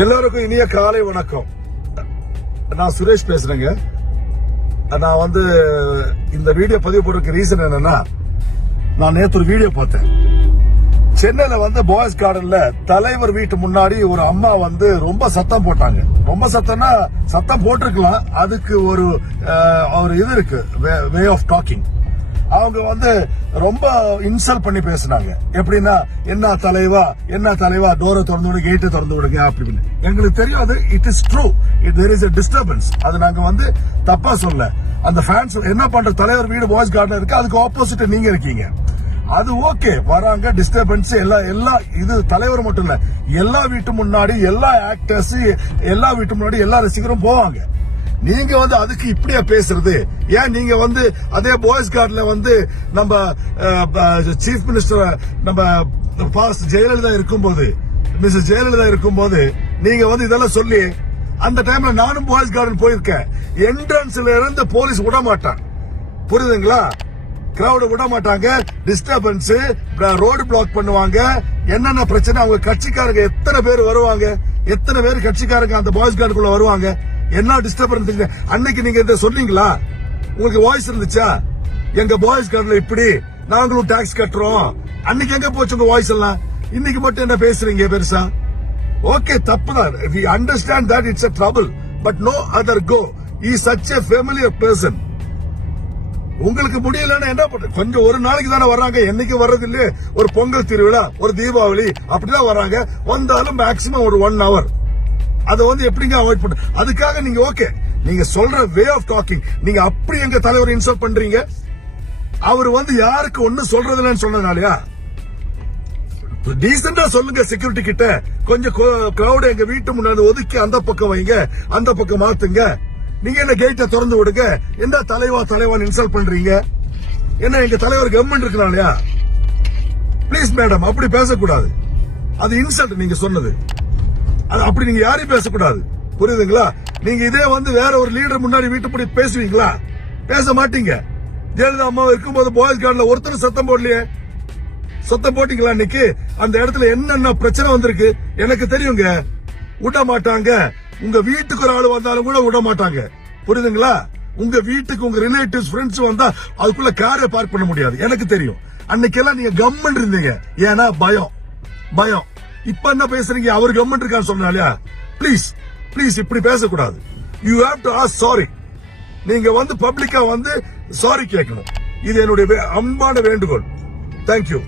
எல்லாருக்கும் இனிய காலை வணக்கம். நான் சுரேஷ் பேசுறேங்க. நான் வந்து இந்த வீடியோ பதிவு போடுறதுக்கு ரீசன் என்னன்னா நான் நேற்று ஒரு வீடியோ பார்த்தேன். சென்னையில வந்து பாய்ஸ் கார்டன்ல தலைவர் வீட்டு முன்னாடி ஒரு அம்மா வந்து ரொம்ப சத்தம் போட்டாங்க. ரொம்ப சத்தம்னா சத்தம் போட்டிருக்கலாம். அதுக்கு ஒரு ஒரு இது இருக்கு. வே ஆஃப் டாக்கிங் அவங்க வந்து ரொம்ப இன்சல்ட் பண்ணி பேசினாங்க. எப்படின்னா என்ன தலைவா என்ன தலைவா டோரை திறந்து விடுங்க கேட்டை திறந்து விடுங்க அப்படின்னு எங்களுக்கு தெரியும் அது it is true it there is a disturbance அது நாங்க வந்து தப்பா சொல்ல அந்த ஃபேன்ஸ் என்ன பண்ற தலைவர் வீடு பாய்ஸ் கார்டன் இருக்கு அதுக்கு ஆப்போசிட் நீங்க இருக்கீங்க. அது ஓகே வராங்க டிஸ்டர்பன்ஸ் எல்லா எல்லா இது தலைவர் மட்டும் இல்ல எல்லா வீட்டு முன்னாடி எல்லா ஆக்டர்ஸ் எல்லா வீட்டு முன்னாடி எல்லா ரசிகரும் போவாங்க. நீங்க வந்து அதுக்கு இப்படியா பேசுறது? ஏன் நீங்க வந்து அதே பாய்ஸ் கார்டில் வந்து நம்ம சீஃப் மினிஸ்டர் நம்ம பாஸ் ஜெயலலிதா இருக்கும்போது மிஸ் ஜெயலலிதா இருக்கும்போது நீங்க வந்து இதெல்லாம் சொல்லி அந்த டைம்ல நானும் பாய்ஸ் கார்டன் போயிருக்கேன். என்ட்ரன்ஸ்ல இருந்து போலீஸ் விட மாட்டான் புரியுதுங்களா? கிரௌட விட மாட்டாங்க டிஸ்டர்பன்ஸ் ரோடு பிளாக் பண்ணுவாங்க. என்னென்ன பிரச்சனை? அவங்க கட்சிக்காரங்க எத்தனை பேர் வருவாங்க? எத்தனை பேர் கட்சிக்காரங்க அந்த பாய்ஸ் கார்டுக்குள்ள வருவாங்க? என்ன டிஸ்டர்பன்ஸ் அன்னைக்கு நீங்க இதை சொன்னீங்களா? உங்களுக்கு வாய்ஸ் இருந்துச்சா? எங்க பாய்ஸ் கார்டுல இப்படி நாங்களும் டாக்ஸ் கட்டுறோம். அன்னைக்கு எங்க போச்சு உங்க வாய்ஸ் எல்லாம்? இன்னைக்கு மட்டும் என்ன பேசுறீங்க பெருசா? ஓகே தப்பு தான். We understand that it's a trouble but no other go uh such a familiar person உங்களுக்கு முடியலன்னா என்ன பண்ற கொஞ்சம் ஒரு நாளைக்கு தானே வர்றாங்க. என்னைக்கு வர்றது இல்லையே? ஒரு பொங்கல் திருவிழா ஒரு தீபாவளி அப்படிதான் வர்றாங்க. வந்தாலும் மேக்சிமம் ஒரு ஒன் ஹவர் அதை வந்து எப்படிங்க அவாய்ட் பண்ண அதுக்காக நீங்க ஓகே நீங்க சொல்ற வே ஆஃப் டாக்கிங் நீங்க அப்படி எங்க தலைவர் இன்சல்ட் பண்றீங்க? அவர் வந்து யாருக்கு ஒண்ணு சொல்றது இல்லைன்னு சொன்னதுனாலயா? டீசெண்டா சொல்லுங்க செக்யூரிட்டி கிட்ட. கொஞ்சம் கிரௌட் எங்க வீட்டு முன்னாடி ஒதுக்கி அந்த பக்கம் வைங்க அந்த பக்கம் மாத்துங்க. நீங்க என்ன கேட்டை திறந்து விடுங்க. என்ன தலைவா தலைவான்னு இன்சல்ட் பண்றீங்க? என்ன எங்க தலைவர் கவர்மெண்ட் இருக்கனாலயா? ப்ளீஸ் மேடம் அப்படி பேசக்கூடாது. அது இன்சல்ட் நீங்க சொன்னது. அது அப்படி நீங்க யாரையும் பேசக்கூடாது. புரியுதுங்களா? நீங்க இதே வந்து வேற ஒரு லீடர் முன்னாடி வீட்டுப்படி பேசுவீங்களா? பேச மாட்டீங்க. ஜெயலலிதா அம்மா இருக்கும்போது பாய்ஸ் கார்டுல ஒருத்தர் சத்தம் போடலையே. சத்தம் போட்டீங்களா இன்னைக்கு? அந்த இடத்துல என்னென்ன பிரச்சனை வந்திருக்கு? எனக்கு தெரியுங்க. விட மாட்டாங்க. உங்க வீட்டுக்கு ஒரு ஆள் வந்தாலும் கூட விட மாட்டாங்க. புரியுதுங்களா? உங்க வீட்டுக்கு உங்க ரிலேட்டிவ்ஸ் ஃப்ரெண்ட்ஸ் வந்தா அதுக்குள்ள காரை பார்க் பண்ண முடியாது. எனக்கு தெரியும். அன்னைக்கெல்லாம் நீங்க கம்மன் இருந்தீங்க. ஏன்னா பயம். பயம். இப்ப என்ன பேசுறீங்க? அவர் கவர்மெண்ட் இருக்கான்னு சொன்னாலயா ப்ளீஸ் ப்ளீஸ் இப்படி பேசக்கூடாது. You have to ask sorry நீங்க வந்து பப்ளிக்கா வந்து சாரி கேட்கணும். இது என்னுடைய அன்பான வேண்டுகோள். தேங்க்யூ